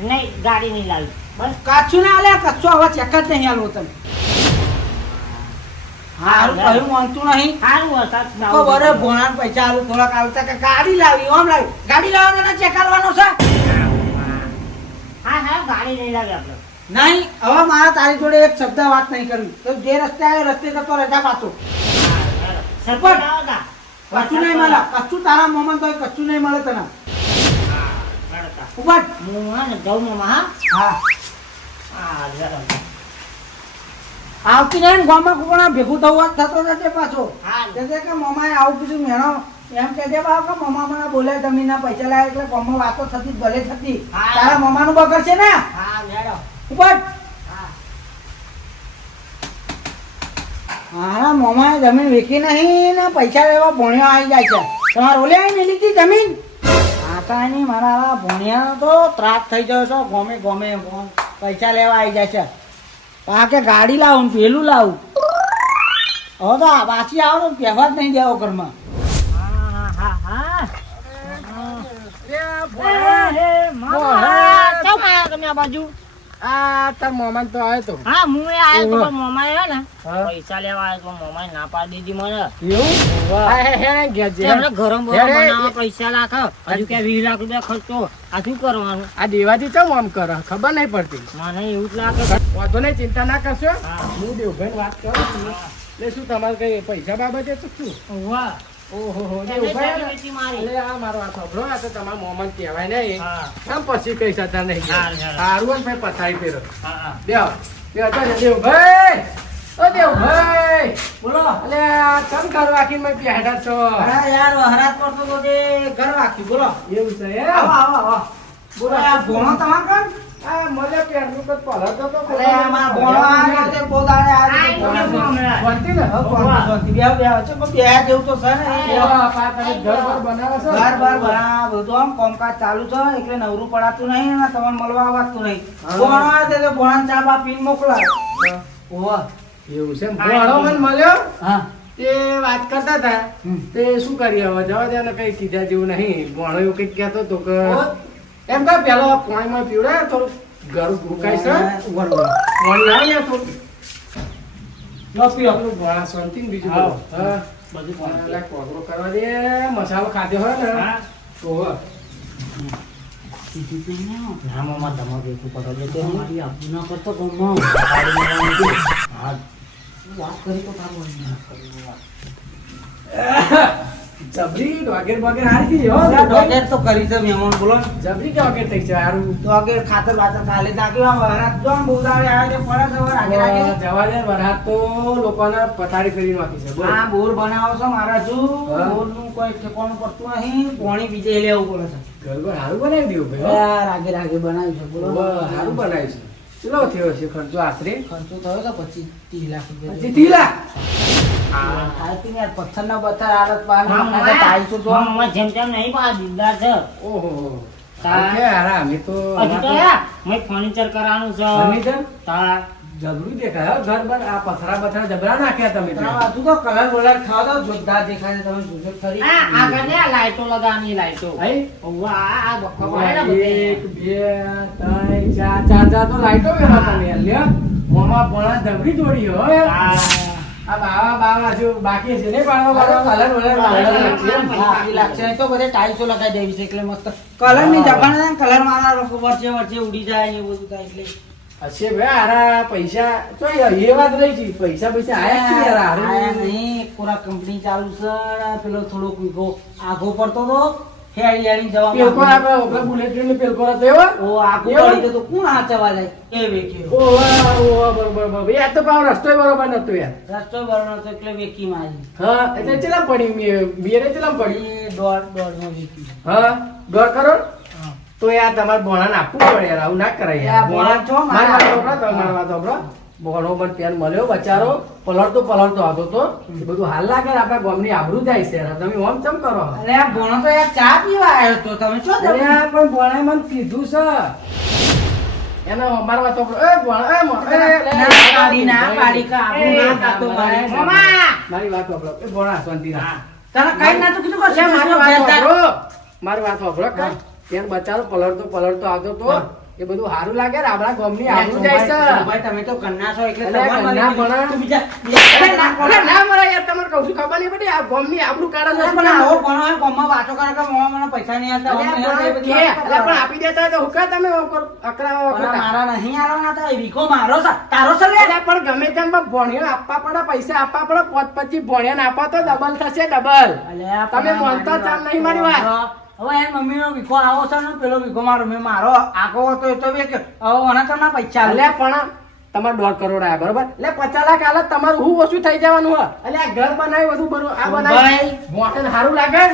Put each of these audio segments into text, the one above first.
નહીં ગાડી નહીં લાવી બસ કાચું ના આલે કચ્ચો હવે ચેક જ નહીં આલો તમે હારું કયું માનતું નહીં સારું વરસાદ તો બરે ભોણાન પૈસા આલું થોડાક આવતા કે ગાડી લાવી ઓમ લાવી ગાડી લાવવાનો ચેક આલવાનો છે હા ગાડી નહીં લાવી આપણે નહીં હવે મારા તારી જોડે એક શબ્દ વાત નહીં કરવી તો જે રસ્તે આવ્યો રસ્તે જતો રજા પાછો સરપંચ આવો તા કચ્ચું નહીં મળે કચ્ચું તારા મોમાં તો કચ્ચું નહીં મળે તને ઉભા હું હા ને જઉં મામા હા હા જરા આવતી નહીં ગામમાં કોણા ભેગું થવું થતો જશે પાછો હા કે મમાએ આવું કીધું મેણો એમ કહેજે બાપ કે મમા મને બોલે જમીનના પૈસા લાવે એટલે ગામમાં વાતો થતી ભલે થતી હા. તારા મમાનું બગડ છે ને હા મેડમ ઉપર હા મારા મમાએ જમીન વેચી નહીં ને પૈસા લેવા ભોણિયા આવી જાય છે તમારે ઓલે આવી લીધી જમીન આતા નહીં મારા ભોણિયા તો ત્રાસ થઈ ગયો છો ગમે ગમે પૈસા લેવા આવી જાય છે આ કે ગાડી લાવું ને પેલું લાવું હવે તો પાછી આવો ને પહેવા જ નહીં દેવો ઘરમાં હા હા તમે આ બાજુ આ તાર મોમાન તો આવ્યો તો હા હું એ આવ્યો તો ઓહો. પણ મોમાએ હે ને હા. પૈસા લેવા આવ્યો તો મોમાએ ના પાડી દીધી મને એવું હે ઘેર જે એમને ગરમ હે, હે, બનાવવા પૈસા લાખો હજુ કે 20 લાખ રૂપિયા ખર્ચો આ શું કરવાનું આ દેવાથી ચમ આમ કરે ખબર નહીં પડતી મને એવું જ લાગે વાંધો નહીં ચિંતા ના કરશો હા. હું દેવભાઈ વાત કરું છું એટલે શું તમારે કઈ પૈસા બાબતે તો શું વાહ ઓહો તમે દેવભાઈ જમીન વેચી મારી. એટલે આ મારો આ ખબરો આ તો તમારા મોમાન કહેવાય નહીં હા. આમ પછી કઈ સતા નહીં હારું, હારું. સારું ભાઈ પથારી ફેરો હા દેવભાઈ ઓ દેવભાઈ બોલો એટલે આ ચમ ઘર વાકીને મેં બેઠા છો હા યાર વહરાત પડતો તો તે ઘર વાકી બોલો એવું છે એમ? આવો આવો આવો બોલો આ ભોણો તમાર કણ આ મને પેરનું તો પલળતો તો અરે આ મારા ભોણો આ તે પોદાડે આ આ ભોણો ભોણો હમણાં. શાંતિ ને? શાંતિ બે બે છે પણ બે જેવું તો છે ને ઓહો, પા તમે ઘર બર બનાવો છો? ઘર બાર બના બધું આમ કામકાજ ચાલુ છે એટલે નવરું પડાતું નહીં ને તમને મળવા આવતું નહીં હા. ભોણો આવે તે તો ભોણાને ચા બા પીને મોકલાય હા. ઓહો એવું છે એમ? ભોણો મને મળ્યો હા તે વાત કરતા હતા હમ. તે શું કરીએ હવે જવા દે ને કઈ કીધા જેવું નહીં ભોણો એવું કઈક કહેતો હતો કે ઓહો. એમ કે પેલો પાણીમાં પીવડે થોડું ઘર ભૂકાય છે ઉભા રહો. પાણી લાવ ને થોડું લો પીઓ. પેલું ભોણા શાંતિ ને બીજું હા. બધું. હા બધું હા, લે, કોગળો કરવા દે મસાલો ખાધો હોય ને હા. ઓહો. ના મામા તમારે ભેગું કરો છો તો તમારી આપું ના કરતો ગામમાં. હા વાત કરી તો તારું હોય ના કરી. જબરી ડોગેર બોગેર હારી ગઈ હો ડોગેર તો કરી છે મહેમાન બોલો ને. જબરી ડોગેર થઈ છે હારું ડોગેર ખાતર બાતર કાલે નાખ્યું આમ વરાત જો આમ બોદાડે આવે તે પડે છે હવે રાગે રાગે. જવા દે વરાત તો લોકોને પથારી ફેરી નાખી છે બોલ. આ બોર બનાવો છો મારા જુ હા. બોરનું કોઈ ઠેકાણું પડતું નહીં પાણી બીજે લેવું પડે છે ઘર પર હારું બનાવી દેવું ભાઈ હો. આ રાગે રાગે બનાવ્યું છે બોલો વાહ, હારું બનાવ્યું છે ચલો થયો છે ખર્ચો આશરે ખર્ચો થયો તો 25-30 લાખ રૂપિયા હજી 30 લાખ આ તી યાર પથ્થરના પથ્થર આરત પાર નાખા છે, ટાઈલ્સો જો મામા જેમ તેમ નહીં પા દિલદાર છે ઓહો તા- કે હારા અમે તો હજુ તો યાર મેં ફર્નિચર કરવાનું છે ફર્નિચર તાર જબરું દેખાય હો. ઘર પર આ પથરા બથરા જબરા નાખ્યા તમે તો. આ બાજુ તો કલર બલર ખાવ તો જોરદાર દેખાય છે તમે જોજો ખરી આ આગળ ને આ લાઈટો લગાવવાની લાઈટો હઈ? ઓવા આ બક્કો પડે ને બધે. 1 2 3 4 ચાર તો લાઈટો વેરા તમે લ્યો મોમાં પોણા જબરી જોડી હો યાર. આ આ બાવા જો બાકી છે ને પાડવા કલર વાળો બલર લાગશે લાગશે નહીં તો બધે ટાઈલ્સો લગાવી દેવી છે એટલે મસ્ત કલર ની જબાન છે કલર મારા લોકો વચ્ચે વચ્ચે ઉડી જાય એ બધું થાય એટલે હશે ભાઈ હારા પૈસા તો એ વાત રહી છે પૈસા પૈસા આયા છે યાર આયા હારું. નહીં પૂરા કંપની ચાલુ છે પેલો થોડોક વીઘો આઘો પડતો તો હેડી હેડી જવા પેલકો આપણે ઓપલા બુલેટ ટ્રેન પેલકો હતો એવો ઓ આઘો એવો? પડી ગયો તો કોણ હાચવા જાય એ વેક્યો ઓવા બરોબર યાર તો પાવ રસ્તો બરોબર નતો યાર. રસ્તો બરનો તો એટલે વેકી મારી હા એટલે ચેલા પડી બેરે ચેલા પડી એ દોઢ માં વેકી હા 1.5 કરોડ હા. તો યાર તમારે ભોણાને આપવું પડે યાર આવું ના કરાય યાર, ભોણા છો મારા. મારી વાત સાંભળો, તમારી વાત સાંભળો. ભોણો પણ પેન મળ્યો બચારો પલળતો આવતો તો એ બધું હાલ લાગે આપણા ગામની આબરૂ જાય છે યાર. તમે ઓમ ચમ કરો અરે આ ભોણો તો યાર ચા પીવા આવ્યો તો તમે શું અરે આ પણ ભોણાએ મને કીધું છે એનો અમારા વાત સાંભળો. એ ભોણા એ મો- એ, એ, ના પાડી કા આબરૂ ના કાતો મારી. મામા! મારી વાત સાંભળો. એ ભોણા શાંતિ રાખ. તને કઈ ના તો કીધું કે મારી વાત ઘેર તાર- સાંભળો. મારી વાત સાંભળો કાંઈ. પેન બચારો પલળતો આવતો તો હા. એ બધું સારું લાગે ને આપણા ગામની આબરૂ જાય છે. ભાઈ તમે તો કન્ના છો એટલે અરે તમારે કન્ના મને પણ- તું બીજા અરે ના મળે યાર, તમને કહું છું, ખબર નહીં પડી આ ગામની આબરૂ કાઢે છે. પણ આવો કોનો હોય ગામમાં વાતો કરે કે મોમાં મને પૈસા નહીં આલતા અરે અમને પણ એ બધી કે, વાતો અરે કરો. પણ આપી દેતા હોય તો હું કાં તમે અકરાવો અરે ખોટા? મારા નહીં આલવાના તો એ વીઘો મારો છે તારો છે લે અરે પણ ગમે તેમ પણ ભણ્યો આપવા પડે, પૈસા આપવા પડે, 5-25 ભણ્યો ને આપો તો ડબલ થશે, ડબલ. અલ્યા, તમે પણ માનતા મારી ચાલ નહીં મારી વાત. હવે એ મમ્મીનો વીઘો આવો છે ને પેલો વીઘો મારો મેં મારો આગો હતો એ તો બે કે હવે મને તો ના પૈસા આલે. અલ્યા પણ તમારે 1.5 કરોડ આયા બરોબર, એટલે 50 લાખ આલે તમારું શું ઓછું થઈ જવાનું હોય? અલ્યા ઘર બનાવ્યું બધું બરોબર, આ બનાવ્યું ભાઈ. મોટે ને સારું લાગે?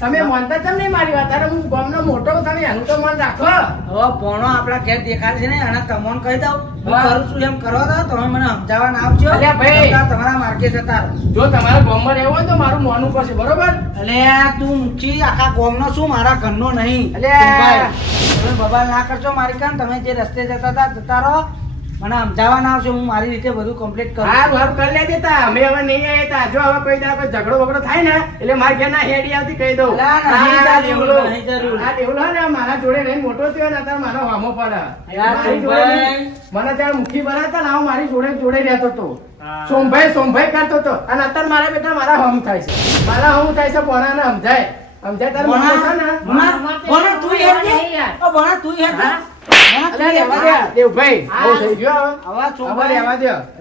તમે માનતા કેમ નહીં મારી વાત? અરે હું ગામનો મોટો, તમે એનું તો મન રાખો. હવે પોણો આપણા ઘેર દેખાડ છે ને અને તમને કહી દઉં હું હા. કરું છું એમ કરો તો તમે મને સમજાવવા ના આવજો અલ્યા ભાઈ. તમારા માર્ગે જતા રહો. જો તમારા ગામમાં રહેવું હોય તો મારું માનવું પડશે બરોબર. અલ્યા તું મુખી આખા ગામનો શું મારા ઘરનો નહીં અલ્યા. ભાઈ, તમે બબાલ ના કરજો મારી કાન. તમે જે રસ્તે જતા હતા જતા રહો. મને સમજાવવા ના આવશે, હું મારી રીતે બધું કમ્પ્લીટ કરું હારું હારું કરી લેજે તા. અમે હવે નહીં આવ્યા. જો હવે કોઈ દાડો કોઈ ઝઘડો બગડો થાય ને એટલે મારા ઘેર ના હેડી આવતી કહી દઉં. અલા, નહીં આ જરૂર, દેવલો. નહીં જરૂર. આ દેવલો ને મારા જોડે રહીને મોટો થયો ને અત્યારે મારો હામો પડે. યાર, મારી જોડે સોમભાઈ. મને ત્યારે મુખી બનાવતા ને આવો મારી જોડે જોડે રહેતો હતો. હા. સોમભાઈ કરતો હતો અને અત્યારે મારા બેટા મારા હમ થાય છે. મારા હમ થાય છે પોણાને સમજાય તારે ભણા, મને છે ને ભણા તું હેડ કે? ઓ ભણા તું હેડ કે? ભણા તું અરે હેડ રહેવા કે? દે, દેવભાઈ બહુ થઈ ગયો હવે. આવા હવે સોમભાઈ.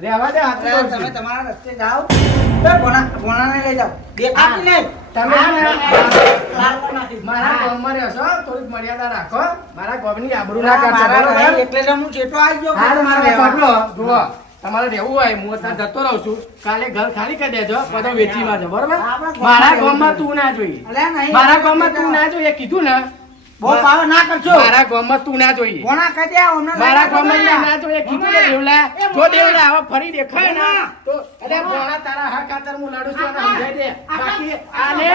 રહેવા દે આ તો અરે, કહું છું. તમે તમારા રસ્તે જાઓ તો ભણાને લઈ જાઓ દેખાતી નહીં તમે છે ને લાલ પર નાખી. મારા ગામમાં રહેશો થોડીક મર્યાદા રાખો. મારા ગામની આબરૂ ના ના, કરશો, મારા બરોબર? નહીં, એટલે તો હું જેટલો આવી ગયો હારું, મારા રહેવા. પકડો, જુઓ. તમારે રહેવું હોય હું અત્યારે જતો રહું છું. કાલે ઘર ખાલી કરી દેજો બધો વેચીમાં છે બરોબર. આપણા ગામમાં મારા રહેવું ગામમાં જોઈએ. તું ના જોઈએ. અલ્યા, નહીં. મારા ગામમાં તું ના જોઈએ કીધું ને. બહુ પાવર ના કરજો મારા ગામમાં તું ના જોઈએ. ભણા કહી દે અમને લઈ મારા જાઓ ગામમાં ભણા. ના જોઈએ કીધું ને દેવલા. જો દેવલા હવે ફરી દેખાય ને તો અરે ભોળા તારા હક ખાતર હું લડું છું અને સમજાઈ દે. બાકી આ લે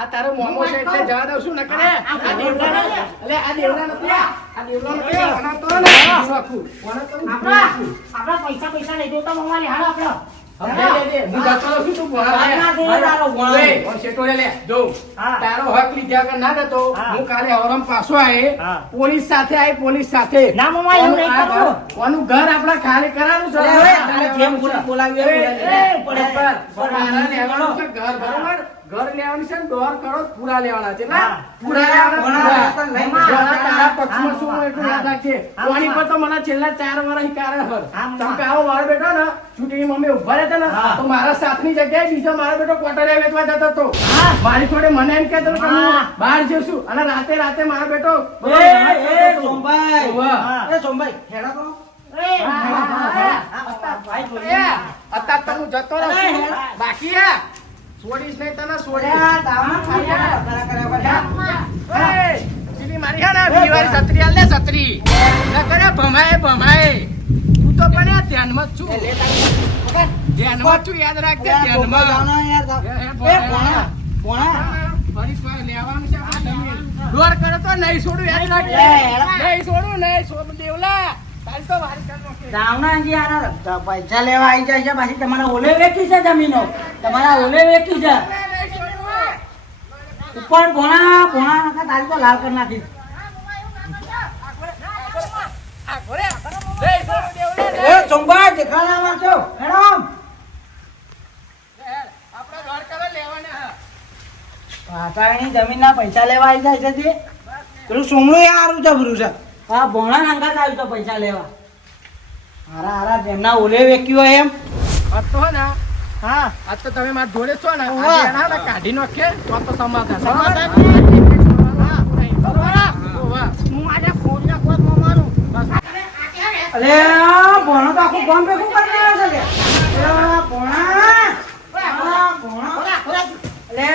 આ તારો મોમો છે એટલે જવા દઉં છું ન કરે. આ દેવલા એટલે આ દેવલા નથી આ દેવલા નથી આના તો ને આખું. આના તો હું આખું. આપણા પૈસા લઈ દેતા મમ્માને હાલો આપડે. સમજાઈ દે. હું જતો રહું છું તું ભોળા લે. ના દે, તારો ભોળા. ઓય, ઓય, શેઠોડે લે જો હા. તારો હક લીધા વગર ના દેતો હા. હું કાલે હવરમ પાછો આયે હા. પોલીસ સાથે આયે પોલીસ સાથે ના, મમ્મા, એવું નહીં આ કરવું. ઘર- કોનું ઘર આપણે ખાલી કરાવવાનું છે. અરે, હવે તારે જેમ બોલાવ્યું એમ બોલાવી લે. તારા લેવાનું છે ઘર બરોબર. ઘર લેવાનું છે ને 1.5 કરોડ પૂરા લેવાના છે ને? હા. પૂરા લેવાના, ભણા, પૂરા. લઈ ભણા, જા. તારા પક્ષમાં શું હોય એટલું હા. યાદ રાખજે. હા, કોની હા. પર તો મને છેલ્લા 4 વર્ષ કારણ હર. હા, તમે કે આવો મારો બેટો ને ચૂંટણી મમ્મી ઉભા રહેતા ને હા. તો મારા સાથની જગ્યાએ બીજો મારો બેટો ક્વાર્ટરે વેચવા જતો હતો. હા. મારી જોડે મને એમ કહેતો કે હું હા. બહાર જઈશું અને રાતે મારો બેટો એ સોમભાઈ વાહ. એ સોમભાઈ હેડા તો ભાઈ બોલી. અત્યારે તો હું જતો રહું છું. બાકી હે છોડીશ નહીં તને છોડીશ. અરે, દામા ખાઈ જા. કરા કર્યા વગર. એ, પેલી મારી હે ને બીવાળી છત્રી આલ ને છત્રી. ન કરે ભમાય. તું તો પણ આ ધ્યાનમાં જ છું. એ લે તારી. પકડ. ધ્યાનમાં જ છું, યાદ રાખજે અરે, ધ્યાનમાં. જાનો યાર, જાઓ. એ ભણા, ભણા. ફરી પાછું લેવાનું છે આપણે જમીન. દોર કરે તો નહીં છોડું, યાદ રાખજે. નહીં છોડું, દેવલા. તારી તો વારી કરી નાખી. રાવણાજી આના પૈસા લેવા આવી જાય છે પાછી તમારા ઓલે વેચી છે જમીનો તમારા ઓલે વેચી છે નહીં છોડવું. ઉપર ભોણા નખા તારી તો લાલ કરી નાખી આ ઘોડે. નહીં છોડું, દેવલા. એ સોમભાઈ દેખાડા મારજો હેડમ આપણે દોર કરે લેવાના હા. પાછાની જમીનના પૈસા લેવા આવી જાય છે તે પેલું સોમલું સારું જબરું છે આ ભોણા નાંગા જ આવ્યું તો પૈસા લેવા હારા જેમના ઓલે વેચ્યું હોય એમ આ તો હે ને હા આજ તો તમે મારા જોડે છો ને ઉવ્વા. આજે એના ને કાઢી નાખે તો તો સમાધાન સમાધાન. બરોબર? ઉવ્વા. હું આજે ફોનને કોઈ મમ્માનું. અલે ભોણો તો આખું ગામ ભેગું કરી રહ્યો છે કે ભોણા અલે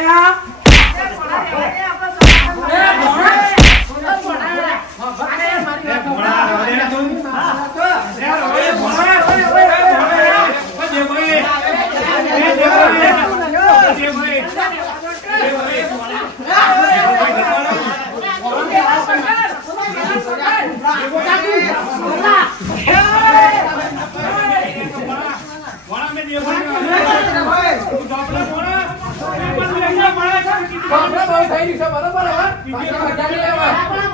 આપણે બહુ થઈ રહ્યું છે, બરોબર હવે? પાછા મજા નહીં આવે.